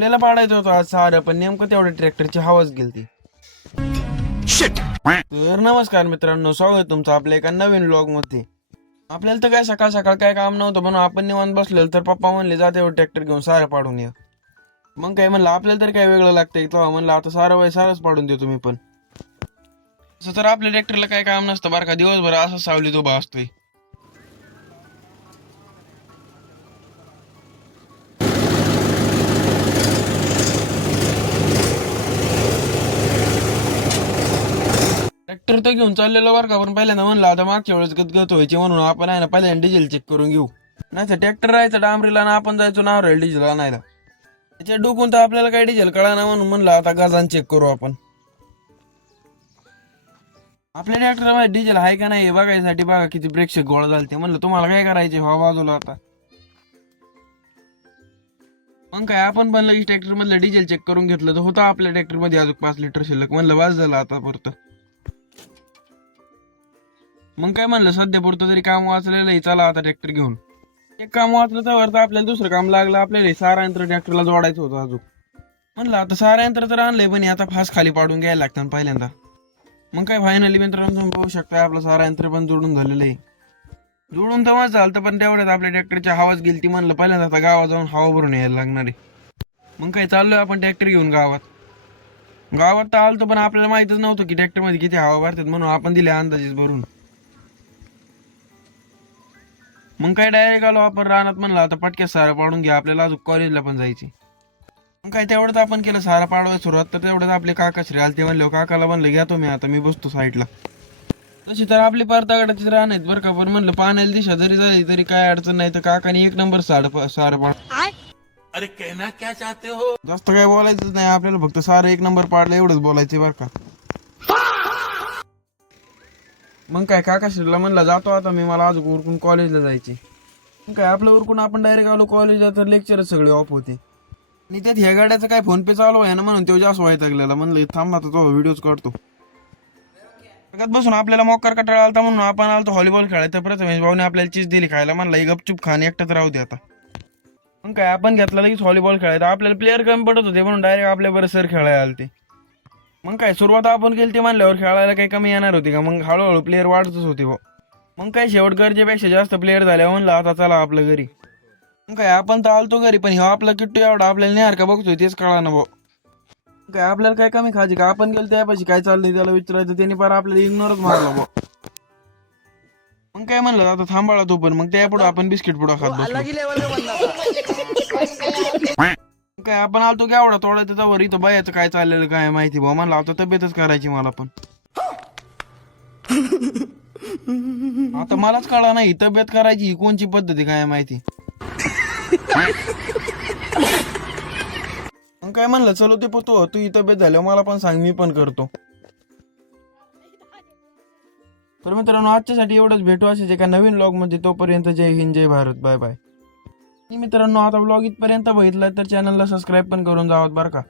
आपल्याला पाडायचं होतं आज सारं, पण नेमकं तेवढ्या ट्रॅक्टरची हवाच गेलती. तर नमस्कार मित्रांनो, स्वागत आहे तुमचं आपल्या एका नवीन व्लॉग मध्ये. आपल्याला तर काय सकाळ सकाळ काय काम नव्हतं, म्हणून आपण निवांत बसलेलो, तर पप्पा म्हणले जा तेवढं ट्रॅक्टर घेऊन सारं पाडून या. मग काय म्हणलं आपल्याला तर काय वेगळं लागतंय, तेव्हा म्हणलं आता सारं वय सारंच पाडून देतो मी पण. तसं तर आपल्या ट्रॅक्टरला काय काम नसतं बरं का, दिवसभर असं सावलीत उभा असतोय. ट्रॅक्टर तर घेऊन चाललेलो बरं का, पण पहिल्यांदा म्हणलं आता मागच्या वेळेस गतगत व्हायची म्हणून आपण आहे ना पहिल्यांदा डिझेल चेक करून घेऊ. नाही तर ट्रॅक्टर राहायचं डांबरीला ना आपण जायचो नारळ डिझेल आणायला. त्याच्या डोकून तर आपल्याला काही डिझेल कळा ना, म्हणून म्हणलं आता गजान चेक करू आपण. आपल्या ट्रॅक्टरमध्ये डिझेल आहे का नाही हे बघायसाठी बघा किती प्रेक्षक गोळा झाले. म्हणलं तुम्हाला काय करायचे हवा बाजूला आता. मग काय आपण पण लगेच ट्रॅक्टर मधलं डिझेल चेक करून घेतलं, तर होता आपल्या ट्रॅक्टर मध्ये अजून 5 लिटर शिल्लक. म्हणलं वाज झालं आता पुरतं. मग काय म्हणलं सध्या पुरतं तरी काम वाचलेलं आहे, चला आता ट्रॅक्टर घेऊन. एक काम वाचलं तर आपल्याला दुसरं काम लागलं, आपल्याला हे सारा यंत्र ट्रॅक्टरला जोडायचं होतं अजून. म्हणलं आता सारा यंत्र तर आणलंय, पण आता फास खाली पाडून घ्यायला लागतं पहिल्यांदा. मग काय फायनली मित्रांनो तुम्ही पाहू शकता आपलं सारा यंत्र पण जोडून झालेलं आहे. जोडून तर मग झालं, पण तेवढ्यात आपल्या ट्रॅक्टरच्या हवाच गेली. ती म्हणलं पहिल्यांदा आता गावात जाऊन हवा भरून यायला लागणार आहे. मग काय चाललोय आपण ट्रॅक्टर घेऊन गावात. गावात तर आलतो, पण आपल्याला माहितच नव्हतं की ट्रॅक्टर मध्ये किती हवा भरतात, म्हणून आपण दिले अंदाजेच भरून. मग काय डायरेक्ट आलो आपण रानात. म्हणलं आता पटक्यात सारा पाडून घ्या, आपल्याला अजून कॉलेजला पण जायचे. मग काय तेवढंच आपण केलं सारा पाडवायला सुरुवात, तर तेवढंच आपले काका श्री आलते. म्हणले काकाला म्हणलं घ्या तुम्ही, आता मी बसतो साईडला. तशी तर आपली परतागडाचीच रान आहेत बरं का, पण म्हणलं पाण्याला दिशा जरी झाली तरी काय अडचण नाही. तर काकाने एक नंबर सारं पाड. अरे कहना क्या चाहते हो. जास्त काय बोलायचं नाही आपल्याला, फक्त सारं एक नंबर पाडलं एवढंच बोलायचं बरं का. मग काय काकाश्रीला म्हणलं जातो आता मी, मला अजून उरकून कॉलेजला जायचे. मग काय आपलं उरकून आपण डायरेक्ट आलो कॉलेजला, तर लेक्चर सगळे ऑफ होते. आणि त्यात ह्या गाड्याचा काय फोन पे चालू आहे ना, म्हणून तो जास्त व्हायचा लागलेला. म्हणलं थांब आता तो व्हिडिओज काढतो. बसून आपल्याला मोकार कटाळा आलता, म्हणून आपण आलतो व्हॉलीबॉल खेळायचं. प्रथमेश भाऊने आपल्याला चीज दिली खायला, म्हणलं ही गपचूप खाणे एकटाच राहू दे आता. मग काय आपण घेतला लगेच व्हॉलीबॉल खेळायचं. आपल्याला प्लेअर कमी पडत होते, म्हणून डायरेक्ट आपल्या बरं सर खेळायला आलते. मग काय सुरुवात आपण केली ते म्हणल्यावर खेळायला काही कमी येणार होती का, मग हळूहळू प्लेअर वाढतच होते भाऊ. मग काय शेवट गरजेपेक्षा जास्त प्लेअर झाल्या, म्हणलं आता चला आपलं घरी. मग काय आपण तर आलतो घरी, पण ह्यो आपला किट्टू एवढा आपल्याला निहार का बघतोय तेच कळा ना भाऊ. काय आपल्याला काय कमी खायची का, आपण गेलो त्यापाशी काय चाललंय त्याला विचारायचं, त्याने पार आपल्याला इग्नोरच मारला भाऊ. मग काय म्हणलं आता थांबाळा तू पण, मग त्या पुढे आपण बिस्किट पुडा खात बसलो. काय आपण आलतो की एवढा तोडायचा त्यावर, इथं बायाचं काय चाललेलं काय माहिती भाऊ. म्हणलं आता तब्येतच करायची मला पण. आता मलाच कळा नाही तब्येत करायची ही कोणची पद्धती काय माहिती. मग काय म्हणलं चलो ते पतो तू ही तब्येत झाल्यावर मला पण सांग, मी पण करतो. तर मित्रांनो आजच्यासाठी एवढंच, भेटू असेच एका नवीन व्लॉग मध्ये. तोपर्यंत जय हिंद जय भारत, बाय बाय. मित्रांनो आता व्लॉग इथपर्यंत बघितलाय तर चॅनलला सबस्क्राईब पण करून जावं बरं का.